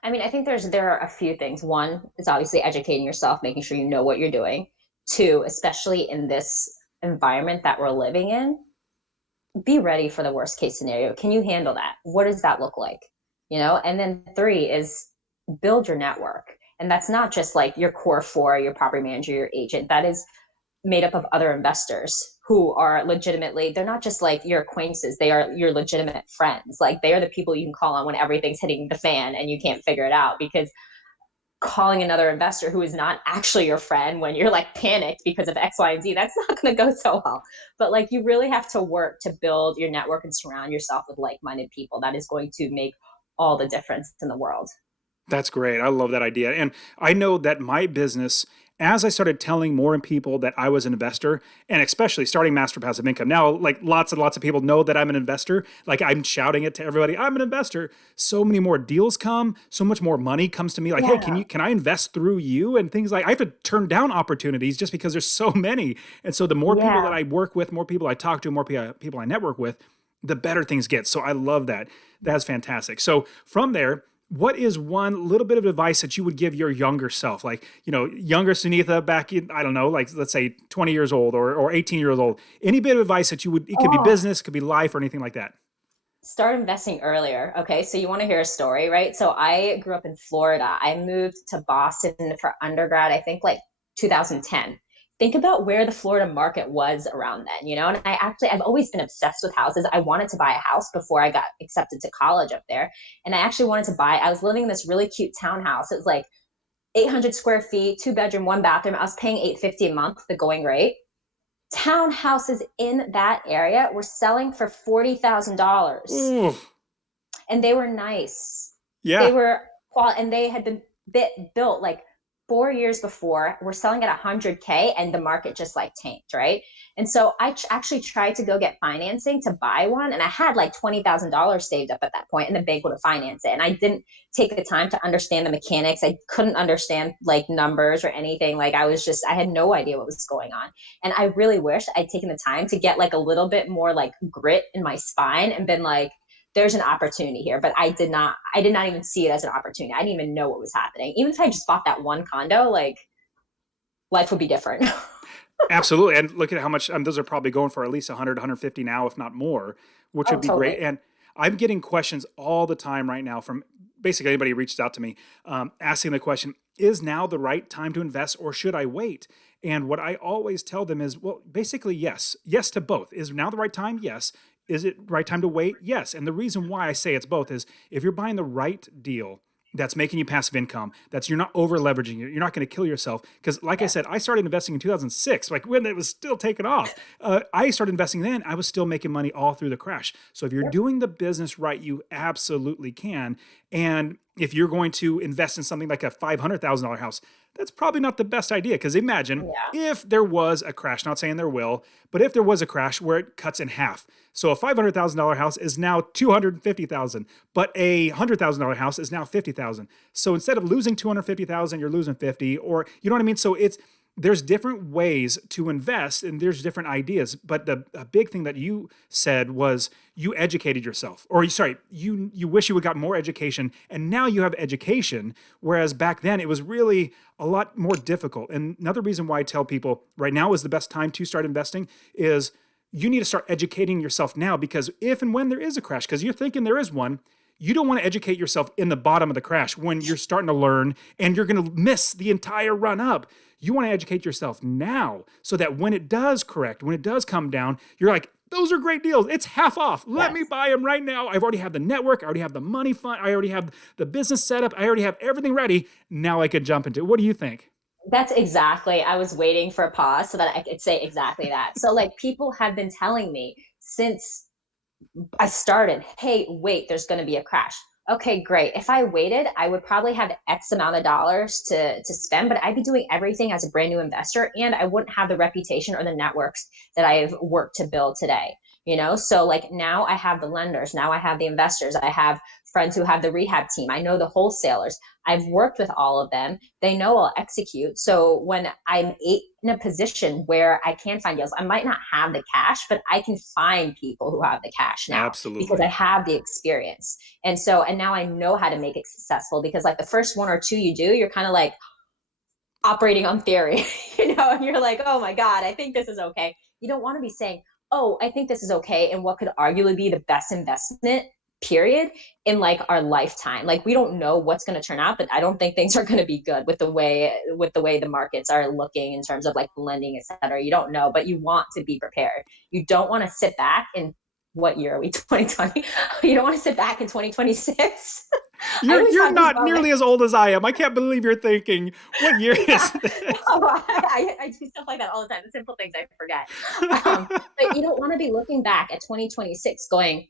I mean, I think there are a few things. One is obviously educating yourself, making sure you know what you're doing. Two, especially in this environment that we're living in, be ready for the worst case scenario. Can you handle that? What does that look like? And then three is build your network. And that's not just like your core four, your property manager, your agent. That is made up of other investors who are legitimately, they're not just like your acquaintances, they are your legitimate friends. Like, they are the people you can call on when everything's hitting the fan and you can't figure it out. Because calling another investor who is not actually your friend when you're like panicked because of X, Y, and Z, that's not going to go so well. But like, you really have to work to build your network and surround yourself with like minded people. That is going to make all the difference in the world. That's great. I love that idea. And I know that my business, as I started telling more people that I was an investor, and especially starting Master Passive Income, now like lots and lots of people know that I'm an investor. Like I'm shouting it to everybody, I'm an investor. So many more deals come, so much more money comes to me. Like, hey, Yeah. can I invest through you? And things like I have to turn down opportunities just because there's so many. And so the more people that Yeah. I work with, more people I talk to, more people I network with, the better things get. So I love that. That's fantastic. So from there, what is one little bit of advice that you would give your younger self? Like, younger Sunitha back in, I don't know, like let's say 20 years old or 18 years old. Any bit of advice that you would, it could be Oh, business, it could be life or anything like that. start investing earlier. Okay. So you want to hear a story, right? So I grew up in Florida. I moved to Boston for undergrad, I think like 2010. Think about where the Florida market was around then. And I've always been obsessed with houses. I wanted to buy a house before I got accepted to college up there. And I actually wanted to I was living in this really cute townhouse. It was like 800 square feet, 2 bedroom, 1 bathroom. I was paying 850 a month, the going rate. Townhouses in that area were selling for $40,000, Ooh, and they were nice. They yeah. were and they had been built like 4 years before, we're selling at 100K and the market just like tanked, right? And so I actually tried to go get financing to buy one, and I had like $20,000 saved up at that point, and the bank would have financed it. And I didn't take the time to understand the mechanics. I couldn't understand like numbers or anything. Like I had no idea what was going on. And I really wish I'd taken the time to get like a little bit more like grit in my spine and been like, there's an opportunity here. But I did not even see it as an opportunity. I didn't even know what was happening. Even if I just bought that one condo, like life would be different. Absolutely. And look at how much those are probably going for at least 100, 150 now, if not more, which Oh, would be great. totally. And I'm getting questions all the time right now from basically anybody who reaches out to me, asking the question, is now the right time to invest or should I wait? And what I always tell them is, well, basically, yes. Yes to both. Is now the right time? Yes. Is it right time to wait? Yes. And the reason why I say it's both is if you're buying the right deal, that's making you passive income. That's you're not over leveraging it. You're not going to kill yourself. Because, like I Yeah. said, I started investing in 2006, like when it was still taking off. I started investing then. I was still making money all through the crash. So if you're Yep. doing the business right, you absolutely can. And if you're going to invest in something like a $500,000 house, that's probably not the best idea. Because imagine Yeah. if there was a crash, not saying there will, but if there was a crash where it cuts in half. So a $500,000 house is now 250,000, but a $100,000 house is now 50,000. So instead of losing 250,000, you're losing 50, or you know what I mean? So there's different ways to invest and there's different ideas. But the a big thing that you said was you educated yourself, or sorry, you wish you would got more education, and now you have education, whereas back then it was really a lot more difficult. And another reason why I tell people right now is the best time to start investing is you need to start educating yourself now, because if and when there is a crash, because you're thinking there is one, you don't want to educate yourself in the bottom of the crash when you're starting to learn and you're going to miss the entire run up. You want to educate yourself now so that when it does correct, when it does come down, you're like, those are great deals. It's half off. Let me Yes. buy them right now. I've already have the network. I already have the money fund. I already have the business set up. I already have everything ready. Now I could jump into it. What do you think? That's exactly. I was waiting for a pause so that I could say exactly that. So like people have been telling me since I started, hey, wait, there's going to be a crash. Okay, great. If I waited, I would probably have X amount of dollars to spend, but I'd be doing everything as a brand new investor, and I wouldn't have the reputation or the networks that I've worked to build today. So like now I have the lenders, now I have the investors, I have friends who have the rehab team, I know the wholesalers. I've worked with all of them. They know I'll execute. So when I'm in a position where I can find deals, I might not have the cash, but I can find people who have the cash now because I Absolutely. have the experience. And now I know how to make it successful, because like the first one or two you do, you're kind of like operating on theory, and you're like, oh my God, I think this is okay. You don't want to be saying, oh, I think this is okay, and what could arguably be the best investment period in like our lifetime. Like we don't know what's going to turn out, but I don't think things are going to be good with the way the markets are looking in terms of like lending, et cetera. You don't know, but you want to be prepared. You don't want to sit back in, what year are we, 2020? You don't want to sit back in 2026. I You're always you're have this not moment. nearly as old as I am. I can't believe you're thinking, what year Yeah, is this? no, I do stuff like that all the time. The simple things I forget. But you don't want to be looking back at 2026 going,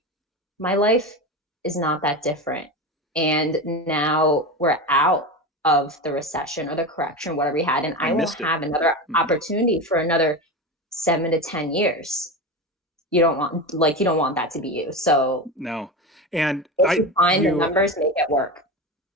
my life is not that different. And now we're out of the recession or the correction, whatever we had, and I I won't missed it. have another Mhm. opportunity for another 7 to 10 years. You don't want that to be you. So No. And if you find the you numbers, make it work.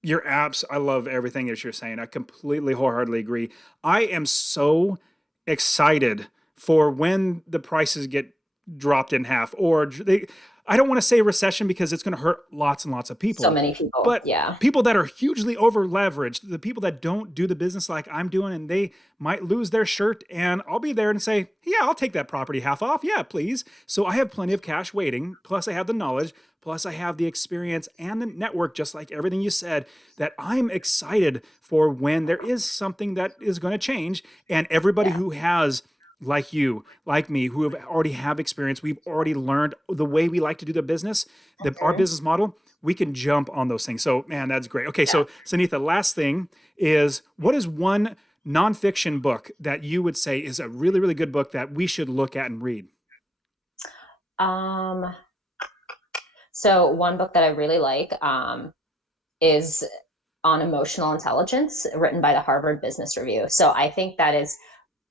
your apps, I love everything that you're saying. I completely wholeheartedly agree. I am so excited for when the prices get dropped in half, or they, I don't want to say recession because it's going to hurt lots and lots of So people, many people. but Yeah. people that are hugely over leveraged, the people that don't do the business like I'm doing, and they might lose their shirt, and I'll be there and say, yeah, I'll take that property half off. Yeah, please. So I have plenty of cash waiting. Plus I have the knowledge. Plus I have the experience and the network, just like everything you said, that I'm excited for when there is something that is going to change. And everybody Yeah. who has, like you, like me, who have already have experience, we've already learned the way we like to do the business, our Mhm. business model, we can jump on those things. So, man, that's great. Okay, Yeah. so Sunitha, last thing is, what is one nonfiction book that you would say is a really, really good book that we should look at and read? So one book that I really like is on emotional intelligence written by the Harvard Business Review. So I think that is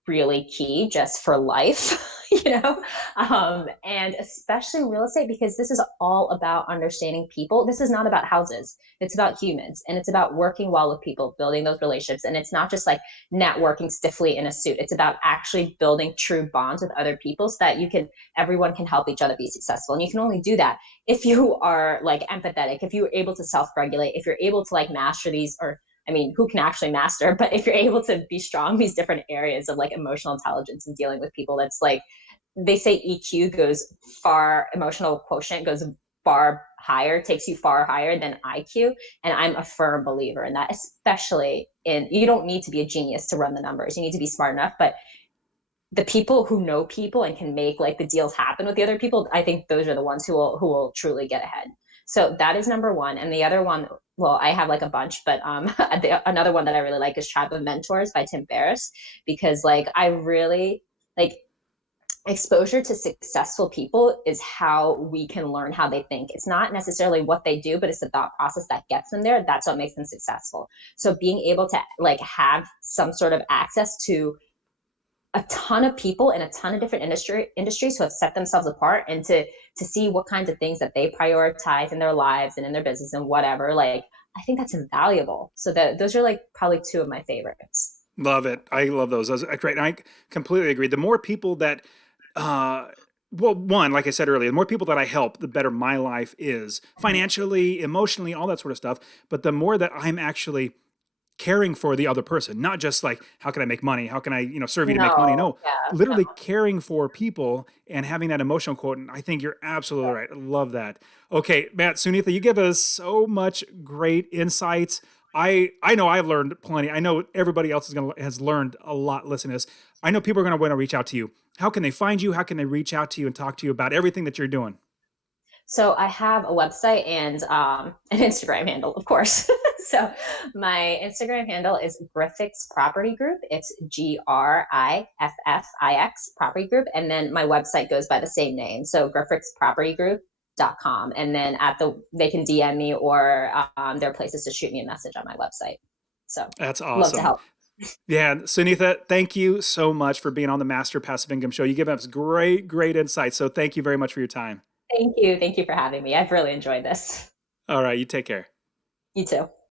really key just for life, and especially in real estate, because this is all about understanding people. This is not about houses, it's about humans, and it's about working well with people, building those relationships. And it's not just like networking stiffly in a suit, it's about actually building true bonds with other people so that everyone can help each other be successful. And you can only do that if you are like empathetic, if you're able to self-regulate, if you're able to like master these, or I mean, who can actually master, but if you're able to be strong in these different areas of like emotional intelligence and dealing with people, that's like, they say EQ goes far, emotional quotient goes far higher, takes you far higher than IQ. And I'm a firm believer in that, especially you don't need to be a genius to run the numbers. You need to be smart enough, but the people who know people and can make like the deals happen with the other people, I think those are the ones who will truly get ahead. So that is number one. And the other one, well, I have like a bunch, but another one that I really like is Tribe of Mentors by Tim Ferriss, because like I really like exposure to successful people is how we can learn how they think. It's not necessarily what they do, but it's the thought process that gets them there. That's what makes them successful. So being able to like have some sort of access to a ton of people in a ton of different industries who have set themselves apart, and to see what kinds of things that they prioritize in their lives and in their business and whatever, like I think that's invaluable. So that those are like probably two of my favorites. Love it. I love those. Those are great. And I completely agree. The more people that, uh, well, one, like I said earlier, the more people that I help, the better my life is financially, emotionally, all that sort of stuff. But the more that I'm actually caring for the other person, not just like, how can I make money? How can I, serve you to make money? No, No, yeah, no. literally caring for people and having that emotional quotient. I think you're absolutely right. I love that. Okay, Matt, Sunitha, you give us so much great insights. I know I've learned plenty. I know everybody else has learned a lot listening to this. I know people are going to want to reach out to you. How can they find you? How can they reach out to you and talk to you about everything that you're doing? So I have a website and an Instagram handle, of course. So my Instagram handle is Griffix Property Group. It's GRIFFIX Property Group. And then my website goes by the same name. So griffixpropertygroup.com. And then they can DM me, or there are places to shoot me a message on my website. So That's love to awesome. help. Yeah, Sunitha, thank you so much for being on the Master Passive Income Show. You give us great, great insights. So thank you very much for your time. Thank you. Thank you for having me. I've really enjoyed this. All right, you take care. You too.